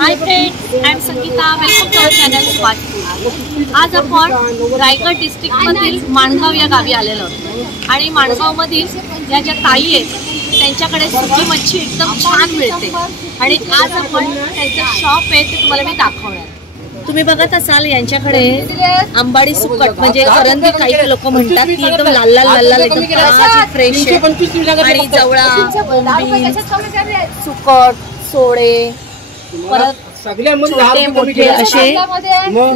High friends, I am Sangeeta. Welcome to our channel Swad food. आज आपण रायगड डिस्ट्रिक्टमधील माणगाव या गावी आलेलो आहोत आणि माणगावमधील या ज्या ताई आहेत त्यांच्याकडे सुकी मच्छी एकदम छान मिळते आणि आज आपण त्यांचं शॉप आहे ते तुम्हाला मी दाखवणार. तुम्ही बघत असाल यांच्याकडे आंबाडी सुकट म्हणजे करंदी काही लोक म्हणतात ती एकदम लाल लाल लाल लाल एकदम ताजी फ्रेश आहे आणि जवळा, बोंबील, सुकट, सोडे, परत छोटे मोठे असे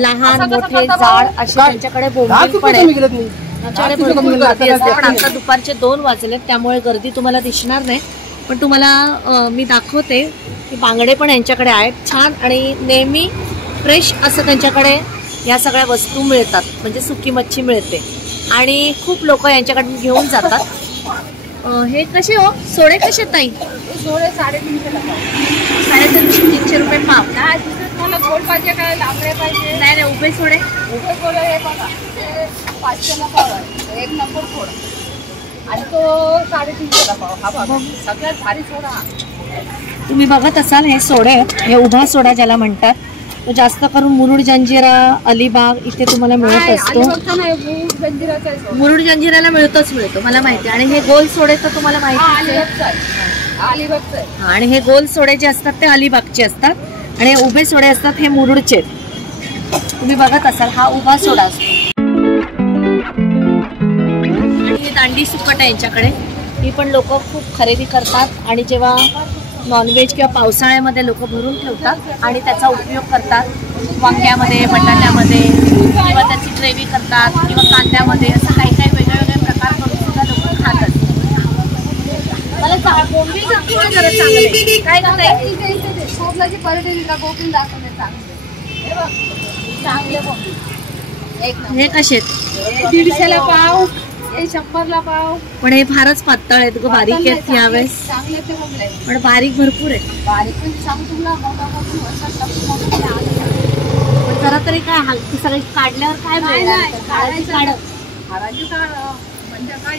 लहान मोठे जाड असे त्यांच्याकडे बोंबील पण आहे. त्यांच्याकडे भरपूर गर्दी असते पण आता दुपारचे 2 वाजलेत त्यामुळे गर्दी तुम्हाला दिसणार नाही. पण तुम्हाला मी दाखवते की बांगडे पण यांच्याकडे आहेत छान आणि नेहमी फ्रेश असं त्यांच्याकडे या सगळ्या वस्तू मिळतात म्हणजे सुकी मच्छी मिळते आणि खूप लोक यांच्याकडून घेऊन जातात. हे कसे हो सोडे कसे ताई? सोडे 350 350 रुपये पाव. मला गोड पाहिजे काय लांबडे पाहिजे? नाही नाही उभे सोडे. उभे सोडे हे बघा 500 ला पाव आहे, 1 नंबर सोडा आणि तो 350 ला पाव. हा बघा सगळ्यात भारी सोडा. तुम्ही बघत असाल हे सोडे हे उभा सोडा ज्याला म्हणतात तो जास्त करून मुरुड जंजिरा, अलिबाग इथे तुम्हाला मिळत असतो. मुरुड जंजिराला मिळतो मला माहिती. आणि हे गोल सोडे तर तुम्हाला माहिती आणि हे गोल सोडे जे असतात ते अलिबागचे असतात आणि उभे सोडे असतात हे मुरुडचे. तुम्ही बघत असाल हा उभा सोडा असतो आणि हे दांडी सुकट आहे यांच्याकडे. ही पण लोक खूप खरेदी करतात आणि जेव्हा नॉनव्हेज किंवा पावसाळ्यामध्ये लोक भरून ठेवतात आणि त्याचा उपयोग करतात वांग्यामध्ये, बटाट्यामध्ये किंवा त्याची ग्रेव्ही करतात किंवा कांद्यामध्ये असं काही काही वेगळे प्रकार करून सुद्धा लोक खातात. मला बोंबील दाखवा जरा चांगले काय करताय? सोबलाची पर्यटन बोंबील दाखवले चांगले बोंबील. हे कसे 150 ला पाव, 100 ला पाव. पण हे फारच पातळ आहेत ग, बारीक आहेत यावेळेस. चांगले ते बोंबले पण बारीक भरपूर आहे. बारीक पण सांग तुला जरा तरी काय हलकी सगळी काढल्यावर काय मिळणार? हाराची काढ म्हणजे काय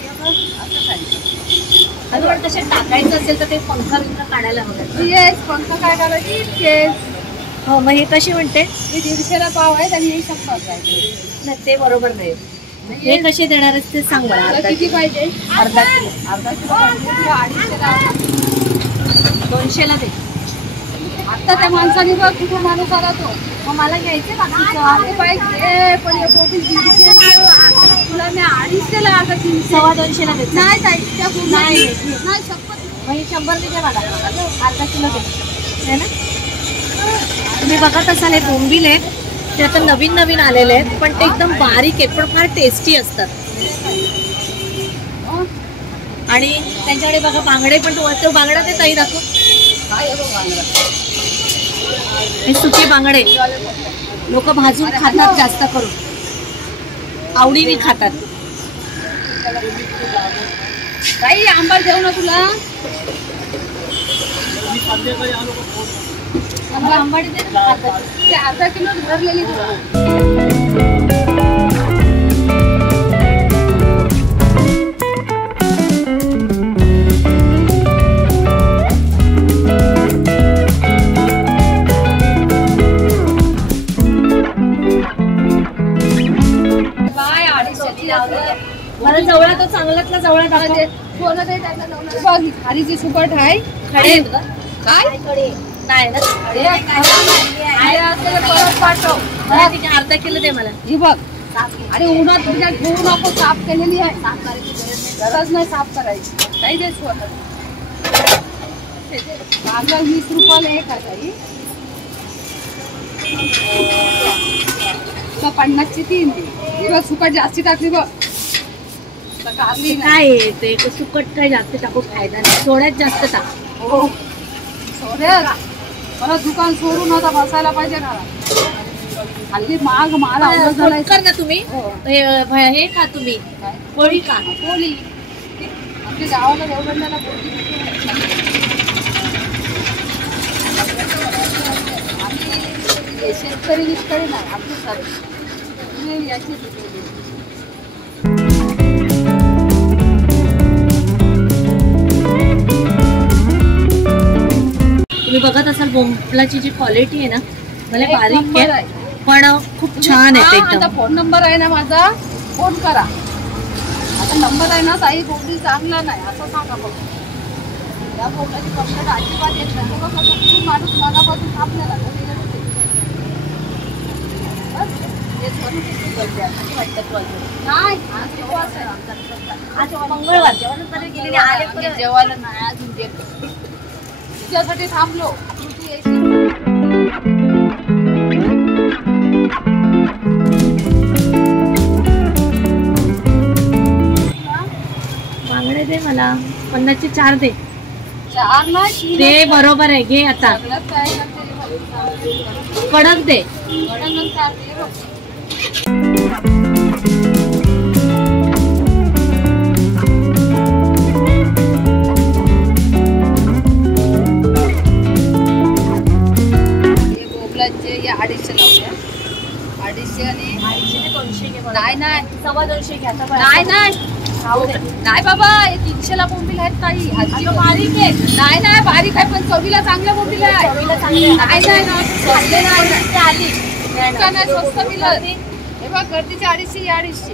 तसे टाकायचं असेल तर ते पंख काढायला हवं. येस पंख काय करायची केस. हो मग हे कशी म्हणते? हे 150 ला पाव आहे आणि 100 नाही ते बरोबर नाही. हे कसे देणार आहेस ते सांग मला. किती पाहिजे? अर्धा किलो. 250 ला 200 ला दे. आता त्या माणसाने बघ कुठे माणूस आला तो. मग मला घ्यायचे बाकीचं पाहिजे पण हे बोबील 150 तुला मी 250 ला आता 250 ला देते. नाही नाही मग हे 100 दे मला. अर्धा किलो दे है ना. तुम्ही बघत असाल हे बोंबील आहे ते आता नवीन नवीन आलेले आहेत पण ते एकदम बारीक आहेत पण फार टेस्टी असतात. आणि त्यांच्याकडे बघा बांगडे पण तो बांगडा ते ताई दाखव. हे सुके बांगडे लोक भाजून खातात जास्त करून आवडीने खातात. काही आंबा देऊ ना तुला आंबाडी दे. अर्धा किलो भरलेली मला जवळ तो चांगल्यातला जवळ खारीची सुकट आहे. खडे आहेत का काय नाही ना. परत पाठव. अर्धा किलो दे मला. ही बघ आणि उन्हात तुझ्या ठेवू नको. साफ केलेली आहे. गरज नाही साफ करायची. काही दे कांदा 20 रुपयाला एक आहे. 50 ची 3 दे. बघ सुकट जास्ती टाकली बघ. काय ते सुकट काय जास्त टाकू फायदा नाही. सोड्यात जास्त टाक. हो सोड्यात मला दुकान सोडून आता बसायला पाहिजे ना. हल्ली माग मला कर ना तुम्ही. हे खा तुम्ही पोळी खा. पोळी आपली गावाला देवगडला पोळी शेतकरी निष्करी नाही आपली याची. तुम्ही बघत असाल बोंबलाची जी क्वालिटी आहे ना, मला एक बारीक नंबर आहे पण खूप छान आहे आता एकदम. फोन नंबर आहे ना माझा, फोन करा. आता नंबर आहे ना, ताई बोंबील चांगला नाही असं सांगा बघ. या बोंबलाची कंप्लेंट अजिबात येत नाही. बघा कसं कुठून माणूस मनापासून थांबलेला तो निघत होते. बस, हेच म्हणून किती गर्दी आहे. किती वाटतं तू अजून? नाही, आज उपवास आहे आमचा. आज मंगळवार जेवण तरी गेलेले आले आम्ही परत. जेवायला नाही अजून गेलो. तुझ्यासाठी थांबलो. तू येशील. बांगडे दे मला, 50चे 4 दे. 4 नाही, ते बरोबर आहे, घे आता. सगळं काय करते कडक दे. नंतर ते बघ. हे बोबलाचे हे 250 लावले. 250 आणि 200 घे. नाही नाही 250 घे आता. नाही नाही खाऊ दे. नाही बाबा, हे 300 ला बोंबील आहेत ताई. आजी बारीक आहे. नाही नाही बारीक आहे, पण चवीला चांगल्या बोंबील आहे. चवीला चांगले आहे. नाही नाही ना, स्वस्त नाही. ते आली. इतका नाही स्वस्त मिळत. हे बघ गर्दीचे 250 हे 250.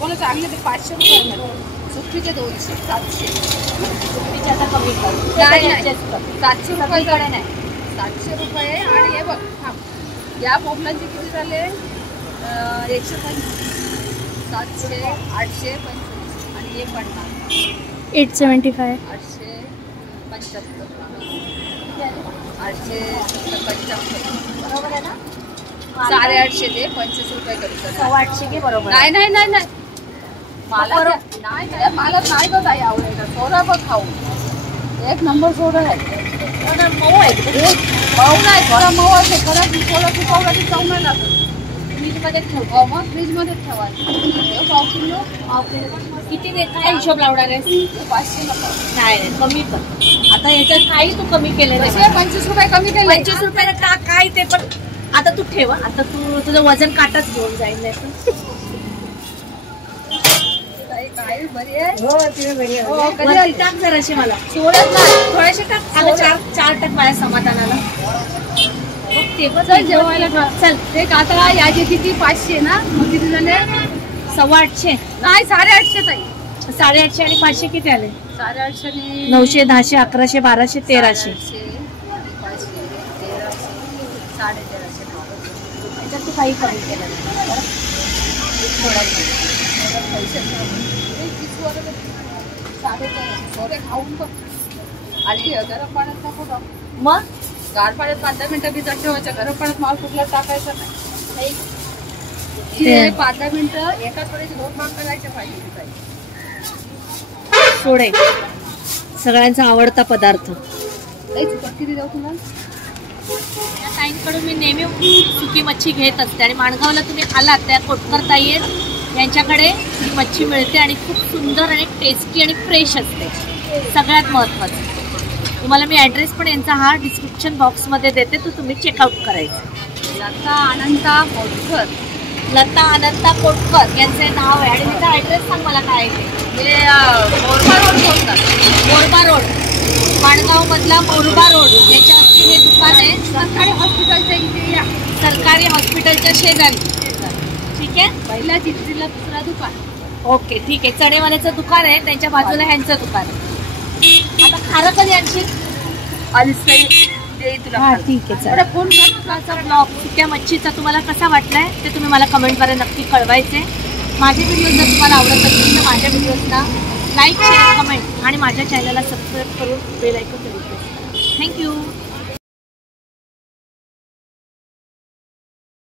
कोणा चांगले ते 500 रुपये मिळतात. सुट्टीचे 200 700. सुट्टीचे आता कमी कर. नाही नाही adjust कर. 700 रुपये सगळीकडे नाही. 700 रुपये. आणि हे बघ थांब, या बोंबलांचे किती झाले? 125, 700, 825 आणि हे 50, 875. 875, 875. बरोबर आहे ना? 850 ते 25 रुपये करू शकतो. 850 घे. बरोबर आहे. नाही नाही नाही नाही मला नाही नाही, मला नाही बघ आई आवडायचा. सोडा बघ खाऊ, एक नंबर सोडा आहे. मऊ आहे. मऊ नाही, थोडा मऊ असेल थोडा पिकवला की चव नाही लागत. फ्रीजमध्ये ठेव. मग फ्रीजमध्ये ठेवायचं. हे पाव किलो किती दे? काय हिशोब लावणार आहे? 500 नको. नाही नाही, कमी कर. आता याच्यात काही तू कमी केले नाही. कसे 25 रुपये कमी केले. 25 रुपयाला टाक काय ते, पण आता तू ठेवा. आता तू तुझं वजन काटाच घेऊन जाईल नाही तर. काय बरी आहे. हो, तुम्ही बरी आहे. हो, कधी वरती आली? टाक जराशी मला. सोडत नाही, थोडेसे टाक. आता चार टाक माझ्या समाधानाला. मग ते पण चल जेवायला खा. चल. ते कातळा याचे किती 500 ना, मग किती झाले? 850. नाही 850 ताई. 850 आणि 500 किती आले? 850 आणि 900, 1000, 1100, 1200, 1300. 500 आणि 500, 1300, 1350. त्याच्यात तू काही कमी केलं नाही. बरं? थोडा पैसे थोडे खाऊन बघ. आणि गरम पाण्यात नको टाकू. मग गार पाण्यात 15 मिनिटं भिजत ठेवायचं. गरम पाण्यात माल कुठला टाकायचा नाही. ते- 15 मिनिटं एका थोडीशी 2 भाग करायचे पाहिजे. सोडे सगळ्यांचा आवडता पदार्थ. किती देऊ तुला? या ताईंकडून मी नेहमी सुकी मच्छी घेत असते आणि माणगावला तुम्ही आलात त्या कोटकर ताई आहेत, यांच्याकडे ही मच्छी मिळते आणि खूप सुंदर आणि टेस्टी आणि फ्रेश असते. सगळ्यात महत्त्वाचं तुम्हाला मी ॲड्रेस पण यांचा हा डिस्क्रिप्शन बॉक्समध्ये देते, तो तुम्ही चेकआउट करायचं. लता अनंता कोटकर. लता अनंता कोटकर यांचे नाव आहे. आणि तिचा ॲड्रेस सांग मला काय आहे ते. हे मोरबा रोड बोलतात. मोरबा रोड, माणगाव मधला मोरबा रोड याच्यावरती हे दुकान आहे. सरकारी हॉस्पिटलच्या इथे या. सरकारी हॉस्पिटलच्या शेजारी. ठीक आहे. पहिल्या चित्रीला दुसरा दुकान. ओके ठीक आहे. चणेवाल्याचं दुकान आहे, त्यांच्या बाजूला ह्यांचं दुकान आहे. आता खारं कधी आणशील? तुला ठीक आहे. थोडा फोन कर. ब्लॉग सुक्या मच्छीचा तुम्हाला कसा वाटलाय ते तुम्ही मला कमेंटद्वारे नक्की कळवायचे. माझे व्हिडिओ जर तुम्हाला आवडत असतील तर माझ्या व्हिडिओजला लाईक, शेअर, कमेंट आणि माझ्या चॅनलला सबस्क्राईब करून बेल आयकॉन प्रेस करा. थँक्यू.